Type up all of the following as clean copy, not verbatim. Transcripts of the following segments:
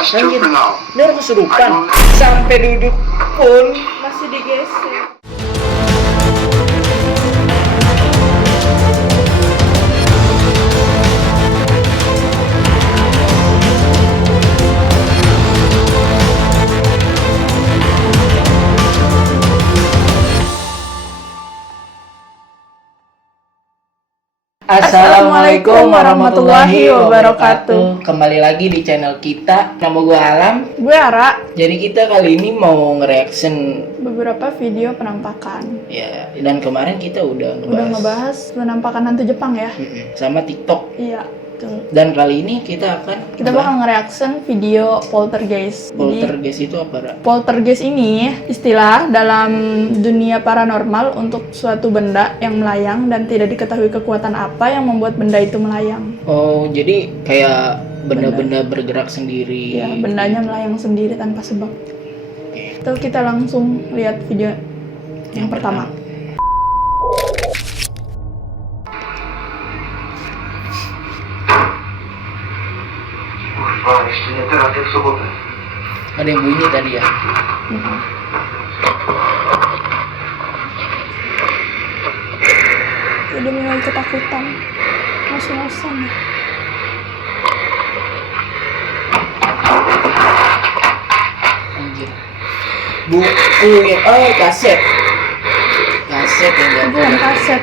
Anjir, dia orang kesurupan. Sampai duduk pun Masih digeser. Assalamualaikum warahmatullahi wabarakatuh. Kembali lagi di channel kita. Nama gue Alam. Gue Ara. Jadi kita kali ini mau nge-reaction Beberapa video penampakan. ya, dan kemarin kita udah ngebahas penampakan hantu Jepang ya. sama TikTok. Iya, betul. Dan kali ini kita bakal nge-reaction video poltergeist. Poltergeist itu apa, Ra? Poltergeist ini istilah dalam dunia paranormal untuk suatu benda yang melayang dan tidak diketahui kekuatan apa yang membuat benda itu melayang. Oh, jadi kayak benda-benda bergerak sendiri. Ya, bendanya melayang sendiri tanpa sebab. Oke. Itu kita langsung lihat video yang pertama. Ada yang bunyi tadi ya. Jadi mulai ketakutan, ngos-ngosan ya. Anjir. Buku yang kaset yang jatuh. Bukan kaset.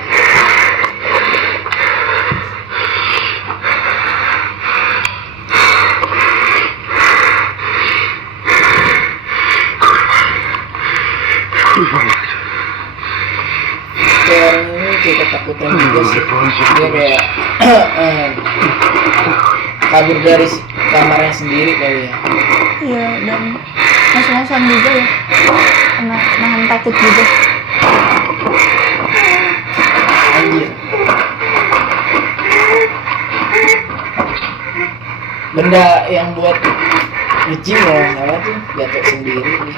Orang ini kayak ketakutan juga sih. Dia kayak kabur dari kamarnya sendiri kali ya. Iya, dan ngos-ngosan juga ya. Karena nahan takut juga. Anjir. Benda yang buat ngejim ya, salah tuh jatuh sendiri nih.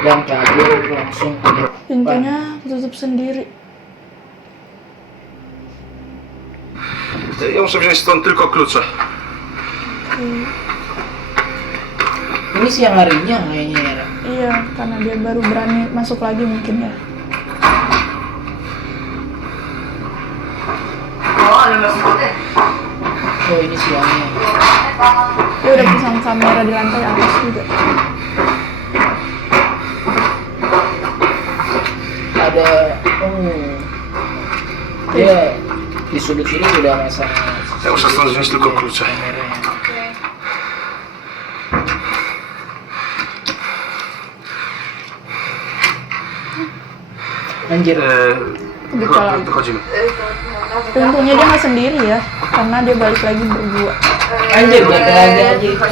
Dan kabur langsung ke depan. Pintunya tutup sendiri. Ja muszę wziąć stąd tylko klucze. Ini siang harinya kayaknya ya. Iya, karena dia baru berani masuk lagi mungkin ya. Oh, ini siangnya. Dia udah pasang kamera di lantai atas juga. Ada dia di sudut sini udah masang. Ja muszę stąd wziąć tylko klucze. Kameranya. Anjir. Wychodzimy. Untungnya dia nggak sendiri ya, karena dia balik lagi berdua. Anjir, balik lagi aja itu.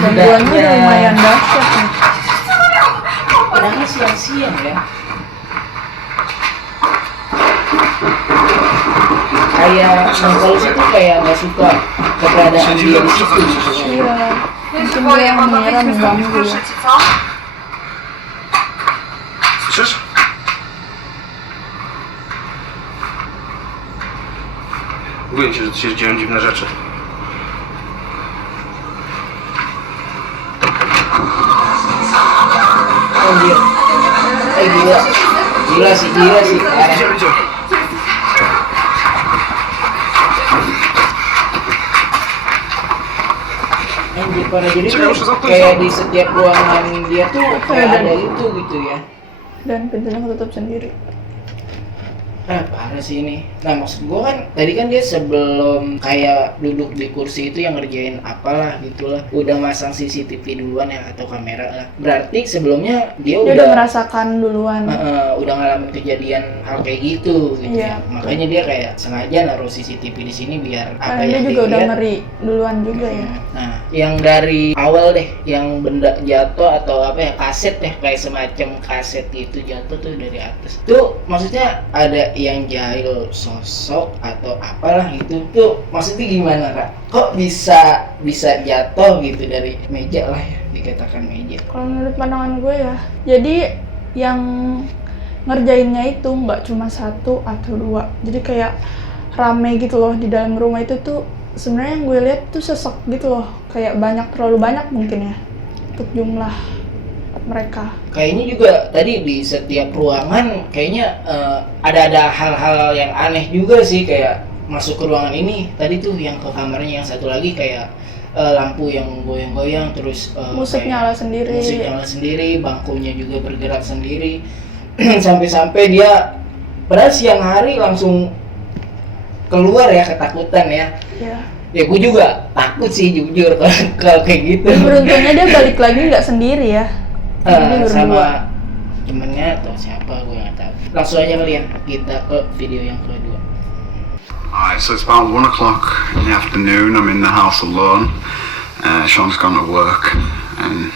Gangguannya udah lumayan dahsyat nih. Padahal siang-siang ya. Kayak kalau situ kayak nggak suka keberadaan dia di situ. Iya, mungkin dia yang mengira mengganggu ya. Słyszysz? Mówiłem ci, że tu się dzieją dziwne rzeczy. Anjir. Gila sih. Idziemy. Anjir, parah. Jadi Cek, harus tuh satu, kayak satu. di setiap ruangan dia tuh kayak ada itu gitu ya. Dan pintunya ketutup sendiri. Parah sih ini. Nah, maksud gue kan tadi kan dia sebelum kayak duduk di kursi itu yang ngerjain apalah gitulah, udah masang CCTV duluan ya atau kamera lah. Berarti sebelumnya dia udah merasakan duluan. Udah ngalamin kejadian hal kayak gitu Iya, ya. Makanya dia kayak sengaja naruh CCTV di sini biar apa Karena yang dia juga udah lihat. ngeri duluan juga ya. Nah, yang dari awal deh, yang benda jatuh atau apa ya, kaset deh, kayak semacam kaset gitu jatuh tuh dari atas. Tuh maksudnya ada yang jahil sosok atau apalah gitu. Tuh maksudnya gimana, Kak? Kok bisa jatuh gitu dari meja lah ya, dikatakan meja. Kalau menurut pandangan gue ya, jadi yang ngerjainnya itu nggak cuma satu atau dua, jadi kayak rame gitu loh di dalam rumah itu tuh sebenarnya yang gue lihat tuh sesek gitu loh, kayak terlalu banyak mungkin ya untuk jumlah mereka. Kayaknya juga tadi di setiap ruangan kayaknya ada hal-hal yang aneh juga sih, kayak masuk ke ruangan ini tadi tuh yang ke kamarnya yang satu lagi kayak lampu yang goyang-goyang, terus Musik nyala sendiri, bangkunya juga bergerak sendiri. Sampai-sampai dia padahal siang hari langsung keluar ya, ketakutan ya. Iya. Ya gue juga takut sih jujur kalau kayak gitu. Dan beruntungnya dia balik lagi nggak sendiri ya. Jadi berdua. Sama temennya atau siapa gue nggak tahu. Langsung aja kalian kita ke video yang kedua. Alright, so it's about 1 o'clock in the afternoon. I'm in the house alone. Sean's gone to work, and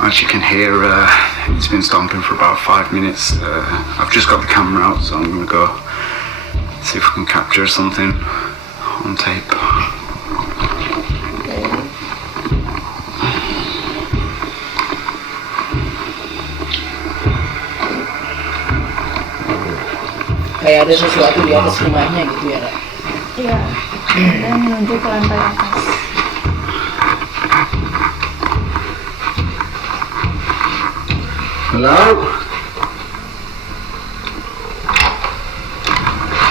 as you can hear, it's been stomping for about 5 minutes. I've just got the camera out, so I'm gonna go see if we can capture something on tape. Kayak ada sesuatu di atas rumahnya gitu ya, Ra? Iya. Dan menuju ke lantai atas. Hello?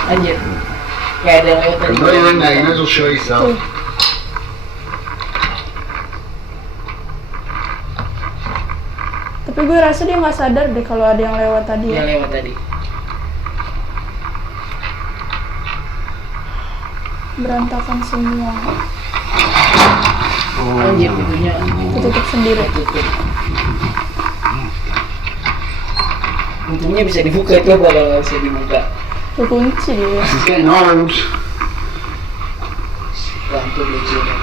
Anjir. Kayak ada yang lewat tadi. You're in there, you might as well show yourself. Tapi gue rasa dia nggak sadar deh kalau ada yang lewat tadi ya. Yang lewat tadi. Berantakan semua. Anjir, pintunya Tutup sendiri. tutup. Untungnya bisa dibuka, coba kalau nggak bisa dibuka. Terkunci dia. It's getting old. Lampu lucunya.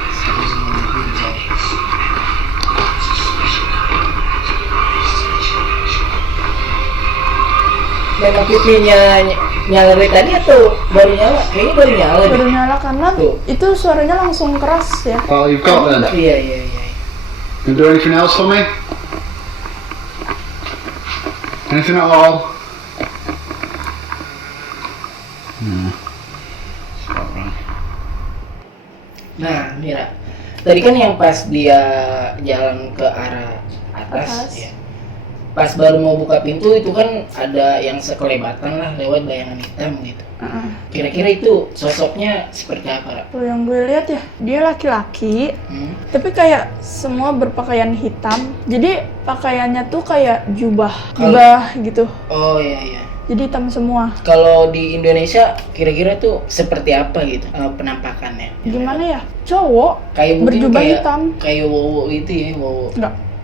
Memang TV-nya nyala dari tadi atau baru nyala? Kayaknya baru nyala deh. Baru nyala karena Tuh. itu suaranya langsung keras ya. Oh, you've got them. Iya. Can you do anything else for me? Anything at all? Nah, Mira, tadi kan yang pas dia jalan ke arah atas, Atas. ya. Pas baru mau buka pintu itu kan ada yang sekelebatan lah lewat bayangan hitam gitu. Kira-kira itu sosoknya seperti apa, Ra? Kalau yang gue lihat ya, dia laki-laki, tapi kayak semua berpakaian hitam. Jadi pakaiannya tuh kayak jubah gitu. Oh iya. Jadi hitam semua. Kalau di Indonesia kira-kira tuh seperti apa gitu penampakannya? Gimana ya? Cowok Kayak mungkin berjubah kayak hitam. kayak Wowo itu ya, Wowo.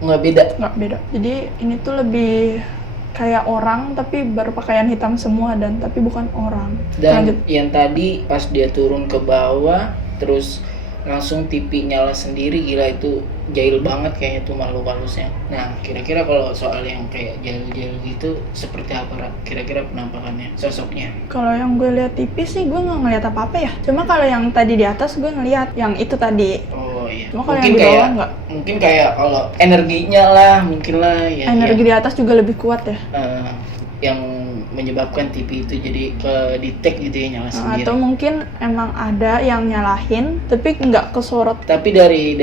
Nggak Beda. beda. Jadi ini tuh lebih kayak orang tapi berpakaian hitam semua tapi bukan orang. Dan Lanjut. yang tadi pas dia turun ke bawah terus langsung TV nyala sendiri, gila itu jahil banget kayaknya tuh makhluk halusnya. Nah, kira-kira kalau soal yang kayak jahil-jahil gitu seperti apa, Ra? Kira-kira penampakannya, sosoknya? Kalau yang gue lihat TV sih gue nggak ngeliat apa-apa ya. Cuma kalau yang tadi di atas gue ngeliat yang itu tadi. Oh iya. Cuma kalau yang di bawah nggak. Mungkin kayak kalau energinya lah, mungkin lah ya. Energi di atas juga lebih kuat ya. Yang menyebabkan TV itu jadi ke detect gitu ya, nyala sendiri. Atau mungkin emang ada yang nyalahin tapi nggak kesorot. Tapi dari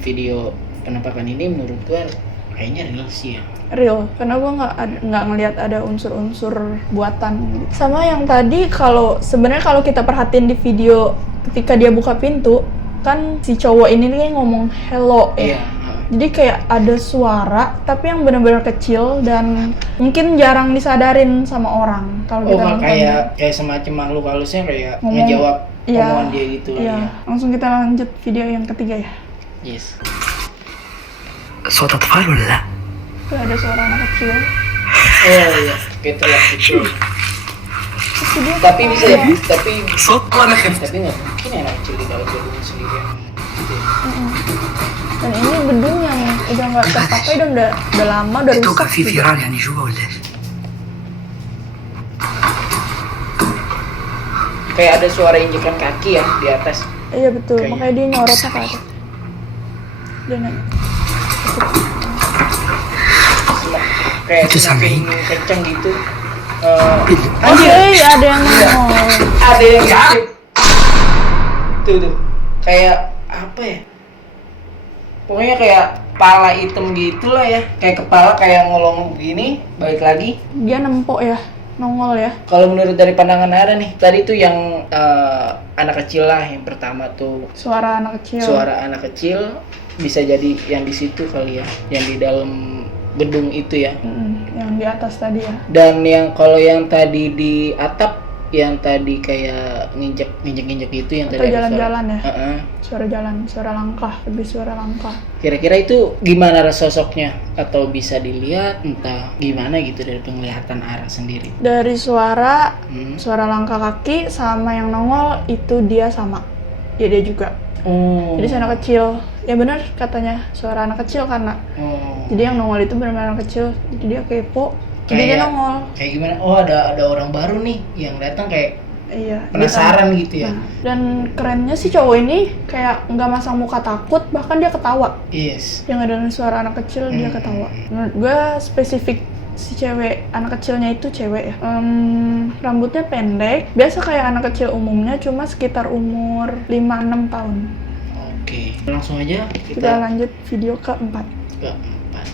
video penampakan ini menurut gua kayaknya real sih ya. Real, karena gue nggak ngelihat ada unsur-unsur buatan. Sama yang tadi, sebenarnya kalau kita perhatiin di video ketika dia buka pintu kan si cowok ini nih ngomong hello ya. Iya. Jadi kayak ada suara tapi yang benar-benar kecil dan mungkin jarang disadarin sama orang kalau kita nonton. Kayak semacam makhluk halusnya kayak Ngomong, ngejawab iya, omongan dia gitu lah iya. ya. Langsung kita lanjut video yang ketiga ya. Yes. صوت أطفال ولا لا؟ Tuh ada suara anak kecil. Oh iya, kayak teriak gitu. Terus dia Tapi bisa ya, tapi صوت وأنا خفت. nggak mungkin anak kecil di dalam gedung sendirian. Gitu ya. Dan ini gedung yang udah nggak terpakai dan udah lama, udah أتوقع rusak. في فيران يعني جوا ولا إيش؟ Kayak ada suara injekan kaki ya di atas. Iya betul, Kayaknya. makanya dia nyorotnya ke atas. Dia naik. Kayak Itu semakin sampai. kencang gitu. Oke, ada yang ngomong. Ada yang ngintip. Tuh. Kayak apa ya? Pokoknya kayak kepala hitam gitu lah ya. Kayak kepala kayak ngolong begini, balik lagi. Dia nempok ya, nongol ya. Kalau menurut dari pandangan Ara nih, tadi tuh yang anak kecil lah yang pertama tuh. Suara anak kecil. Suara anak kecil bisa jadi yang di situ kali ya, yang di dalam gedung itu ya. Yang di atas tadi ya. Dan yang kalau yang tadi di atap, yang tadi kayak nginjek itu yang Atau tadi ada jalan-jalan ya. Heeh. Suara jalan, suara langkah, lebih suara langkah. Kira-kira itu gimana sosoknya? Atau bisa dilihat entah gimana gitu dari penglihatan Ara sendiri? Dari suara, suara langkah kaki sama yang nongol itu dia sama. Dia juga. Oh. Jadi anak kecil. Ya benar katanya suara anak kecil karena. Oh. Jadi yang nongol itu benar-benar anak kecil. Jadi dia kepo. Jadi dia nongol. Kayak gimana? Oh, ada orang baru nih yang datang kayak Iya. penasaran gitu ya. Nah, dan kerennya si cowok ini kayak nggak masang muka takut, bahkan dia ketawa. Yes. Yang ada suara anak kecil dia ketawa. Menurut gue spesifik si cewek, anak kecilnya itu cewek ya. Rambutnya pendek, biasa kayak anak kecil umumnya, cuma sekitar umur 5-6 tahun. Oke. Langsung aja Kita lanjut video keempat. keempat.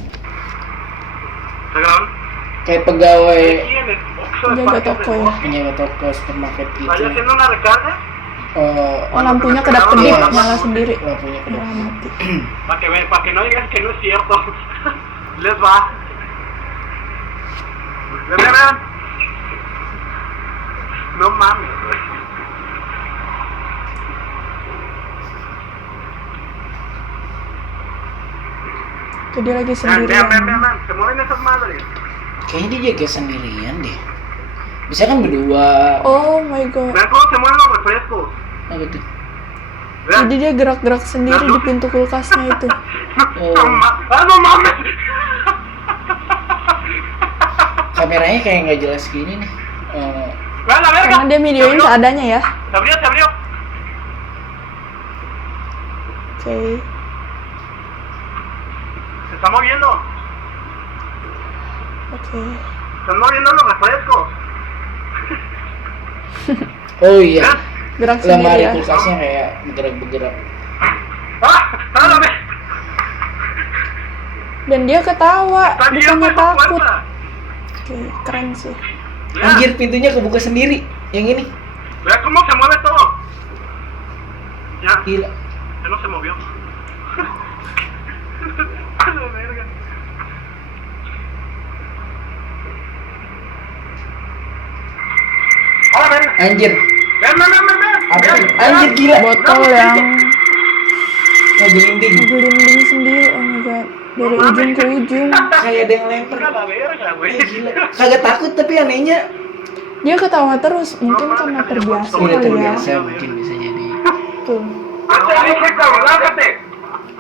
Kayak pegawai Jaga toko ya. penjaga toko supermarket gitu. Oh, lampunya kedap-kedip, Iya. nyala sendiri. Lampunya kedap. Udah mati. Para que no digas que no es cierto. Les va. Vean. No mames. Itu dia lagi Vean, sendirian. vean. Se mueven esas madres. Kayaknya dia jaga sendirian deh. Bisa kan berdua. Oh my god. Vean cómo se mueven los refrescos. Apa tuh? Vean. Jadi dia gerak-gerak sendiri di pintu kulkasnya itu. No mames. Kameranya kayak nggak jelas gini nih. Vean la verga. Karena dia videoin seadanya ya. Se abrió. Oke. Se está moviendo. Oke. Se están moviendo los refrescos. Oh iya. Gerak sendiri Lemari ya. kulkasnya kayak bergerak-bergerak. ¡Ah! ¡Dame! Dan dia ketawa, ¡Está abierta bukannya esa takut. puerta! Oke, keren sih. Anjir, pintunya kebuka sendiri. Yang ini. Vea cómo se mueve todo. Ya, Gila. ya no se movió. A la verga. ¡Hola, ven! Anjir. ¡Ven! Apa? ¡Ven! Anjir gila. Botol yang Ngegelinding. gelinding sendiri, oh my god. Dari ujung ke ujung. Kayak ada yang lempar. ¡A la verga, güey! Gila. Kagak takut tapi anehnya. Dia ketawa terus, mungkin karena terbiasa Udah kali ya. terbiasa mungkin bisa jadi. Tuh. ¡Te dije, cabrón! ¡Lárgate!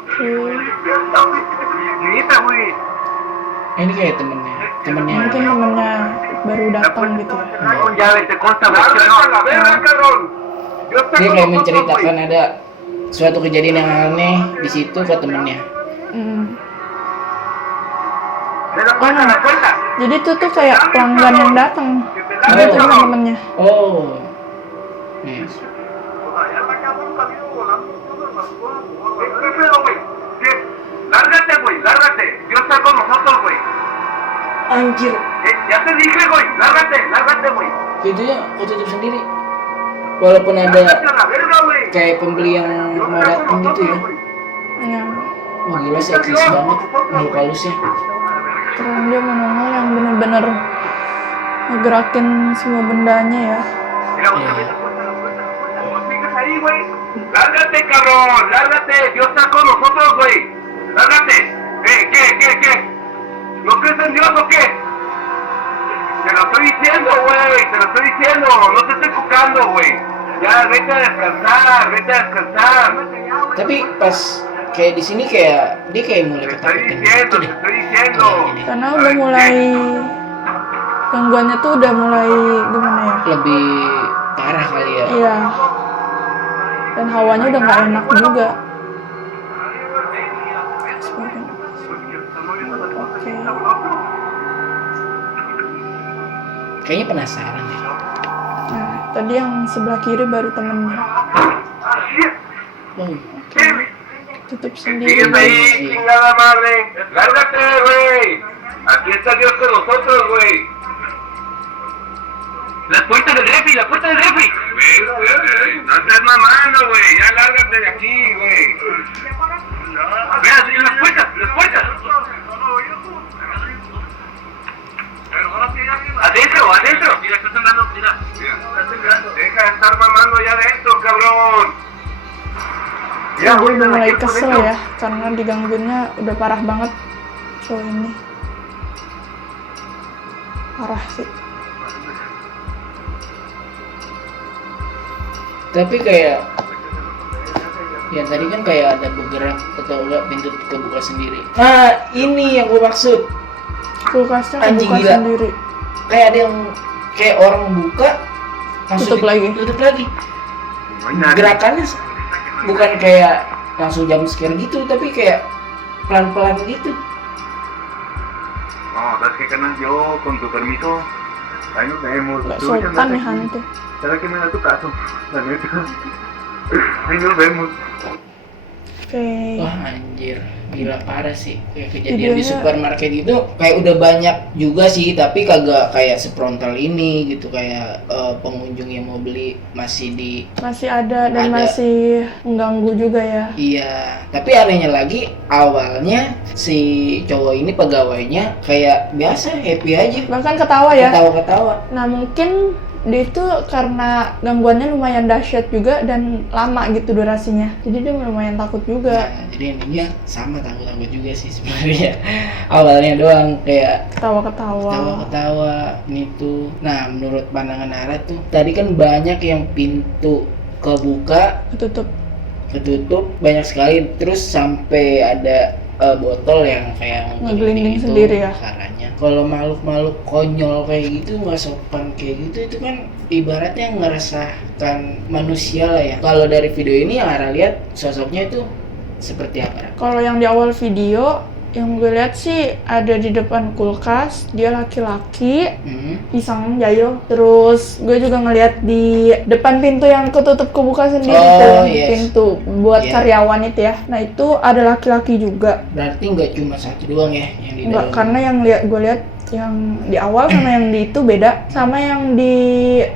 Oke. Grita, güey. Ini kayak temennya. Mungkin temennya baru datang gitu ya. Con llave, te consta, güey. ¡La verga, cabrón! Yo estoy Dia con kayak nosotros, menceritakan güey. ada suatu kejadian yang aneh di situ ke temennya. ¡Me da cuenta, me da cuenta! Jadi itu tuh kayak pelanggan yang datang. Dia tuh sama temennya. Oh. Nih. Ya la cabrón salió volando todo el balcón. ¿Qué pedo, güey? ¿Qué? Lárgate, güey, lárgate. Dios está con nosotros, güey. Anjir. Ya te dije, güey, lárgate, güey. Pintunya ketutup sendiri. Walaupun ada Lárgate a la verga, güey. kayak pembeli yang Dios mau está datang con gitu ya. nosotros, güey. Ya, Wah gila sih eksis banget makhluk halusnya. keren dia menongol yang bener-bener ngegerakin semua bendanya ya. Mira, otra vez la puerta. ¿Cómo sigues ahí, güey? Lárgate, cabrón, lárgate. Dios está con nosotros, güey. Lárgate. ¿Qué? ¿No crees en Dios o qué? Te lo estoy diciendo, güey. Te lo estoy diciendo. No te estoy cucando, güey. Ya, vete a descansar. Tapi pas kayak di sini kayak dia kayak mulai Te estoy ketakutan diciendo, gitu te deh. estoy diciendo. Karena udah mulai gangguannya tuh udah mulai gimana ya? Lebih parah kali ya. Iya. Dan hawanya udah nggak enak juga. Oke. Kayaknya penasaran deh. Nah, tadi yang sebelah kiri baru temennya. Ah, shit. Oh, Tutup Sigues sendiri. ahí, chingada madre. Lárgate, güey. Aquí está Dios con nosotros, güey. La puerta del refri, la puerta del refri. No estés mamando, güey. Ya lárgate de aquí, güey. Vean, las puertas, las puertas. Adentro, adentro. Mira, está sangrando, mira. Está sangrando. Deja de estar mamando ya adentro, cabrón. Ya, gue udah mulai kesel ya karena digangguinnya udah parah banget cowok ini. Parah sih. Tapi kayak yang tadi kan kayak ada bergerak atau enggak pintu kebuka sendiri. Nah, ini yang gue maksud. Kulkasnya Anjing, kebuka gila. sendiri. Kayak ada yang kayak orang buka langsung Tutup lagi. Tutup lagi. Gerakannya bukan kayak langsung jump scare gitu, tapi kayak pelan-pelan gitu. Oh, sabes qué, carnal, yo con tu permiso, ahí nos vemos. Gak Tú muchas sopan nih gracias. Han tuh. ¿Sabes qué me da tu caso? La neta. Ahí nos vemos. Oke. Wah anjir, gila parah sih. Kayak kejadian di Videonya- supermarket itu kayak udah banyak juga sih, tapi kagak kayak sefrontal ini gitu. Kayak pengunjung yang mau beli masih di Masih ada dan Ada. masih mengganggu juga ya. iya. Tapi anehnya lagi awalnya si cowok ini pegawainya kayak biasa happy aja, Bahkan ketawa ya. ketawa-ketawa. Nah mungkin dia itu karena gangguannya lumayan dahsyat juga dan lama gitu durasinya. Jadi dia lumayan takut juga. Nah, jadi intinya sama takut-takut juga sih sebenarnya. Awalnya doang kayak Ketawa-ketawa. ketawa-ketawa gitu. Nah, menurut pandangan Ara tuh tadi kan banyak yang pintu kebuka, ketutup banyak sekali, terus sampai ada botol yang kayak Ngegelinding gitu sendiri ya. caranya. Kalau makhluk-makhluk konyol kayak gitu, nggak sopan kayak gitu, itu kan ibaratnya ngeresahkan manusia lah ya. Kalau dari video ini yang Ara lihat sosoknya itu seperti apa? Ra? Kalau yang di awal video, yang gue lihat sih ada di depan kulkas, dia laki-laki, pisang jahil. Terus gue juga ngeliat di depan pintu yang ketutup kebuka sendiri Oh, tuh, yes. pintu buat Yeah. karyawan itu ya. Nah itu ada laki-laki juga. Berarti nggak cuma satu doang ya yang di Enggak, dalam. karena yang gue lihat yang di awal sama yang di itu beda. Sama yang di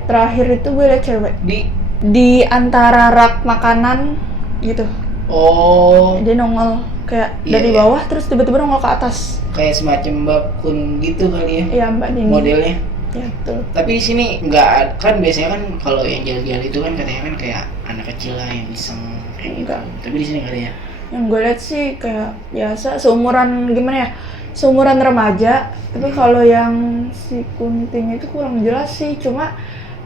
terakhir itu gue lihat cewek di antara rak makanan gitu. Oh, Dia nongol kayak Iya, dari iya. bawah terus tiba-tiba nongol ke atas. kayak semacam bakun gitu kali ya Iya Mbak Dini. modelnya. Ya betul. Tapi di sini nggak kan biasanya kan kalau yang jalan-jalan itu kan katanya kan kayak anak kecil lah yang iseng kayak gitu. Enggak. Tapi di sini nggak ada ya. Yang gue lihat sih kayak biasa seumuran gimana ya? Seumuran remaja. Tapi kalau yang si Kunting itu kurang jelas sih. Cuma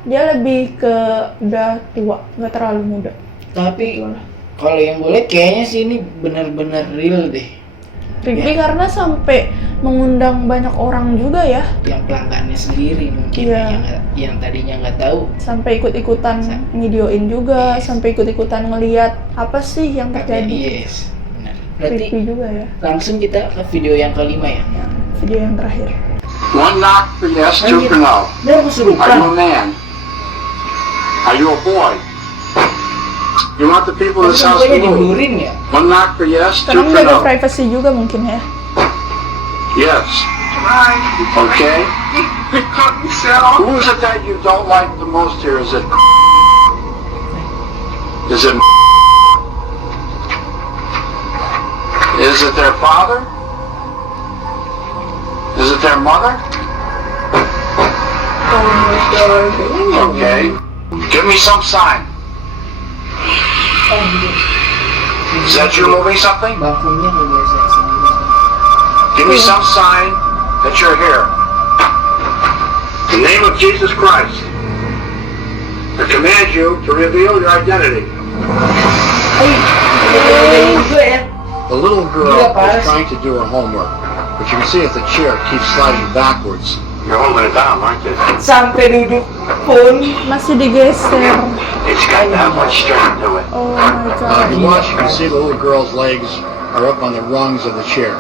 dia lebih ke udah tua, nggak terlalu muda. Tapi Gitu lah. kalau yang gue lihat kayaknya sih ini benar-benar real deh. Ricky Ya. karena sampai mengundang banyak orang juga ya. Yang pelanggannya sendiri mungkin Iya. yang tadinya nggak tahu Sampai ikut-ikutan videoin juga, Yes. sampai ikut-ikutan ngeliat apa sih yang katanya. terjadi. Yes, benar. Berarti Creepy juga ya. langsung kita ke video yang kelima ya. Ya, video yang terakhir. One knock for yes, two for no. Dia kesurupan. Are you a man? Are you a boy? You want the people in this house to Pokoknya move? diburin ya. One knock for yes, two Karena for menjaga no. privacy juga mungkin ya. Yes. Okay. Who is it that you don't like the most here? Is it? Is it? Is it their father? Is it their mother? Okay. Give me some sign. Oh, gitu. Is that you moving something? Bakunya kebiasaan sendiri. Give me some sign that you're here. In the name of Jesus Christ, I command you to reveal your identity. Juga ya. The little girl Gila, parah is sih. trying to do her homework, but you can see as the chair keeps sliding backwards. You're holding it down, aren't you? Sampai duduk pun. Masih digeser. It's got that much strength to it. Oh my If god. you watch, you can see the little girl's legs are up on the rungs of the chair.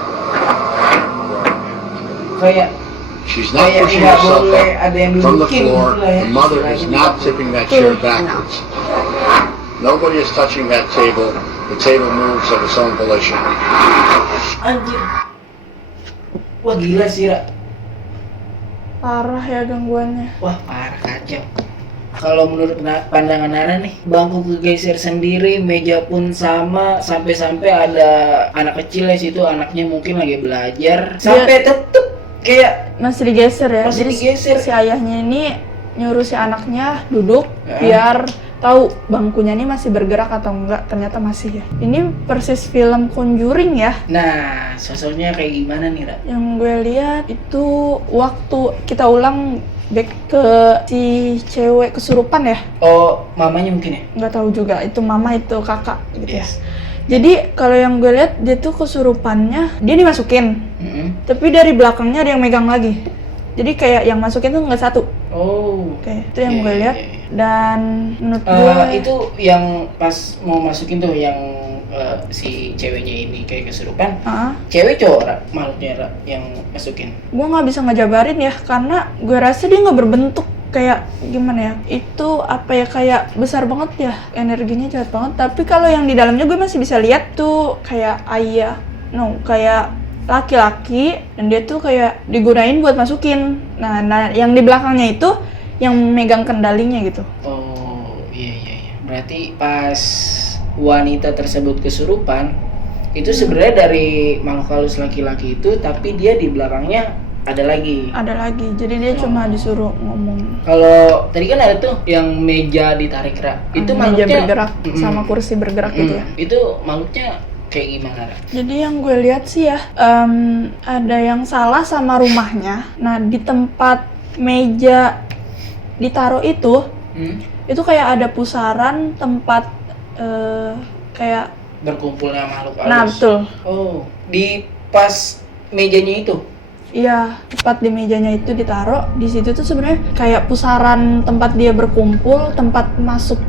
Kayak She's not kayak pushing nggak herself boleh up ada yang from the dudukin floor. gitu lah ya. The mother is Istilahnya. not tipping that chair backwards. Nobody is touching that table. The table moves of its own volition. Anjir. Wah gila sih, Ra. Parah ya gangguannya. Wah parah kacau. Kalau menurut pandangan Nara nih, bangku kegeser sendiri, meja pun sama, sampai-sampai ada anak kecil di situ, anaknya mungkin lagi belajar, sampai tetep kayak Masih digeser ya. Masih Jadi digeser. si ayahnya ini nyuruh si anaknya duduk Ya. biar tahu bangkunya ini masih bergerak atau enggak. Ternyata masih ya. Ini persis film Conjuring ya. Nah, sosoknya kayak gimana nih, Ra? Yang gue lihat itu waktu kita ulang back ke si cewek kesurupan ya. Oh, mamanya mungkin ya? Nggak tahu juga itu mama itu kakak gitu ya. Yes. Jadi kalau yang gue lihat dia tuh kesurupannya dia dimasukin, Mm-mm. tapi dari belakangnya ada yang megang lagi. Jadi kayak yang masukin tuh nggak satu. Oh. Oke, itu yang Iya, gue iya, lihat. iya, iya. Dan menurut gue Itu yang pas mau masukin tuh yang si ceweknya ini kayak kesurupan. Cewek cowok, Ra? Makhluknya, Ra, yang masukin. gue nggak bisa ngejabarin ya karena gue rasa dia nggak berbentuk kayak gimana ya, itu apa ya, kayak besar banget ya, energinya jahat banget. Tapi kalau yang di dalamnya gue masih bisa lihat tuh kayak kayak laki-laki, dan dia tuh kayak digunain buat masukin. Nah yang di belakangnya itu yang megang kendalinya gitu. Oh, iya. Berarti pas wanita tersebut kesurupan, itu sebenarnya dari makhluk halus laki-laki itu, tapi dia di belakangnya ada lagi. Jadi dia cuma disuruh ngomong. Kalau tadi kan ada tuh yang meja ditarik, Ra. Itu meja makhluknya bergerak sama kursi bergerak gitu ya. Itu makhluknya kayak gimana, Ra? Jadi yang gue lihat sih ya, ada yang salah sama rumahnya. Nah di tempat meja ditaruh itu kayak ada pusaran tempat kayak Berkumpulnya makhluk halus. Nah betul. Oh, di pas mejanya itu. Iya, tepat di mejanya itu ditaruh. Di situ tuh sebenarnya kayak pusaran tempat dia berkumpul, tempat masuk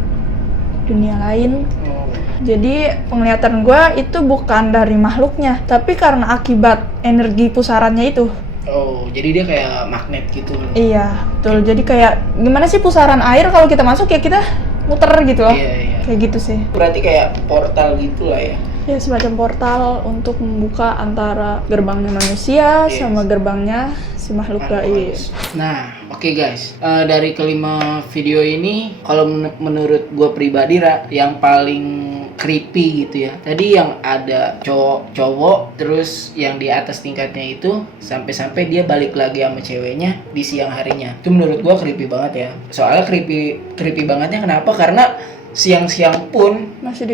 dunia lain. Oh. Jadi penglihatan gue itu bukan dari makhluknya, tapi karena akibat energi pusarannya itu. Oh, jadi dia kayak magnet gitu. Iya, betul. Jadi kayak gimana sih pusaran air kalau kita masuk ya kita muter gitu loh. Iya. Kayak gitu sih. Berarti kayak portal gitu lah ya. Ya semacam portal untuk membuka antara gerbangnya manusia Yes. sama gerbangnya si makhluk gaib. Nah, oke guys, dari kelima video ini, kalau menurut gue pribadi, Ra, yang paling creepy gitu ya. Tadi yang ada cowok, terus yang di atas tingkatnya itu sampai-sampai dia balik lagi sama ceweknya di siang harinya. Itu menurut gue creepy banget ya. Soalnya creepy bangetnya kenapa? Karena siang-siang pun masih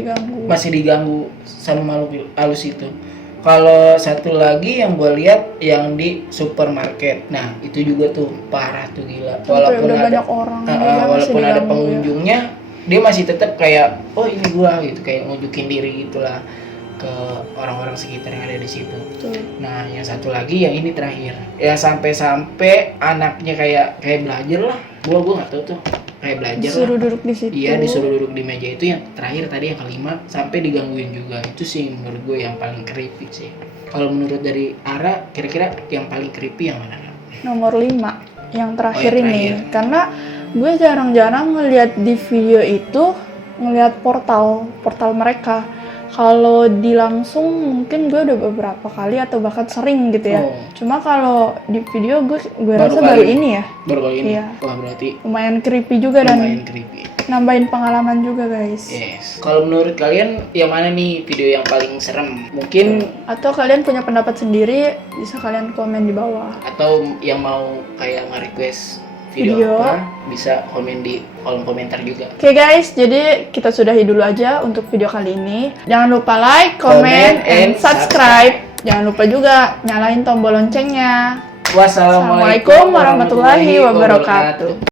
diganggu sama makhluk halus itu. Kalau satu lagi yang gue lihat yang di supermarket, nah itu juga tuh parah tuh, gila. Walaupun udah ada banyak orang, walaupun ada diganggu pengunjungnya, dia masih tetap kayak oh ini gua gitu, kayak nunjukin diri gitulah ke orang-orang sekitar yang ada di situ. Betul. Nah yang satu lagi yang ini terakhir, ya sampai anaknya kayak belajar lah. Gua nggak tahu tuh, kayak belajar Disuruh lah. duduk di situ. Iya, disuruh duduk di meja itu yang terakhir tadi, yang kelima, sampai digangguin juga. Itu sih menurut gue yang paling creepy sih. Kalau menurut dari Ara, kira-kira yang paling creepy yang mana? Nomor 5 yang terakhir yang ini. terakhir. Karena gue jarang-jarang ngelihat di video itu ngelihat portal mereka. Kalau di langsung mungkin gue udah beberapa kali atau bahkan sering gitu ya. Oh. Cuma kalau di video gue Baru rasa kali. baru ini ya. Baru kali ini? Iya. Wah berarti Lumayan creepy juga lumayan dan creepy. nambahin pengalaman juga guys. Yes. Kalau menurut kalian yang mana nih video yang paling serem? Mungkin Atau kalian punya pendapat sendiri, bisa kalian komen di bawah. atau yang mau kayak nge-request video Video. apa, bisa komen di kolom komentar juga. Oke guys, jadi kita sudahi dulu aja untuk video kali ini. Jangan lupa like, comment, and subscribe. Jangan lupa juga nyalain tombol loncengnya. Wassalamualaikum Assalamualaikum warahmatullahi wabarakatuh.